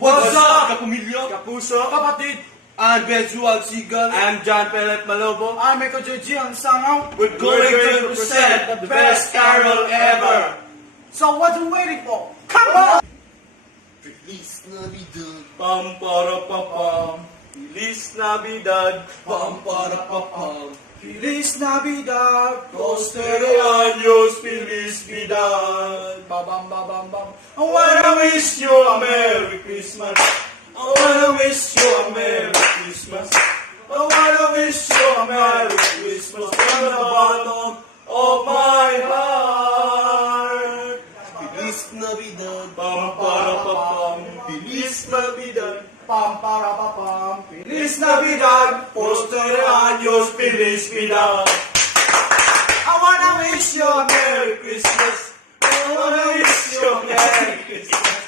What's up, kapamilya, Kapuso, kapatid? I'm Bezual Sigal. I'm John Pellet Malobo. I'm Michael J.G. ang sangaw. We're going to present the best carol ever. So what are you waiting for? Come on! Feliz Navidad, Pam para papam, Feliz Navidad, pam para papam. Feliz Navidad, Prospero años, Feliz Vidad. babam babam bam. I wanna wish you a Merry Christmas. I wanna wish you a Merry Christmas. I wanna wish you a Merry Christmas from the bottom of my heart. Feliz Navidad, Pam para papam, Feliz Navidad. Pam para papam. Feliz Navidad, Prospero años, Feliz Vidad. I wanna wish you a Merry Christmas. I wanna wish you a Merry Christmas.